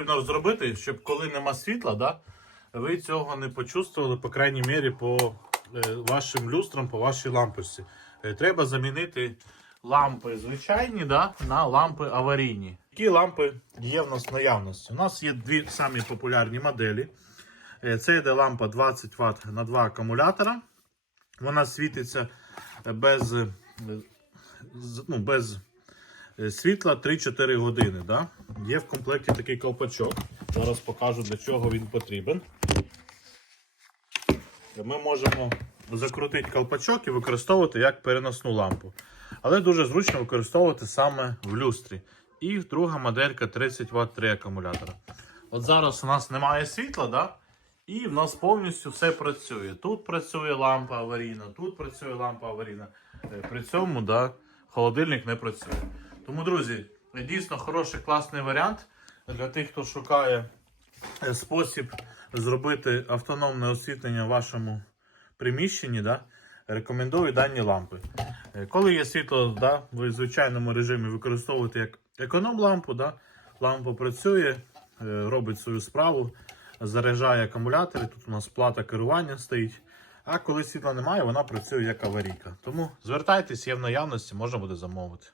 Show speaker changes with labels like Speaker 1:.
Speaker 1: потрібно зробити, щоб коли нема світла, да, ви цього не почувствували, по крайній мірі, по е, вашим люстрам, по вашій лампочці. Е, треба замінити лампи звичайні да, на лампи аварійні. Які лампи є в нас наявності? У нас є дві самі популярні моделі. Е, Це йде лампа 20 Вт на два акумулятора. Вона світиться без, ну, без світла 3-4 години. Да? Є в комплекті такий колпачок. Зараз покажу, для чого він потрібен. Ми можемо закрутити колпачок і використовувати як переносну лампу. Але дуже зручно використовувати саме в люстрі. І друга моделька 30 Вт 3 акумулятора. От зараз у нас немає світла, да? і в нас повністю все працює. Тут працює лампа аварійна, тут працює лампа аварійна. Е, При цьому да, холодильник не працює. Тому, друзі, дійсно хороший класний варіант для тих, хто шукає е, спосіб зробити автономне освітлення в вашому приміщенні. Да? Рекомендую дані лампи. Е, Коли є світло, да, ви в звичайному режимі використовуєте як економ-лампу. Да? Лампа працює, е, робить свою справу, заряджає акумулятори. Тут у нас плата керування стоїть. А коли світла немає, вона працює як аварійка. Тому звертайтесь, є в наявності, можна буде замовити.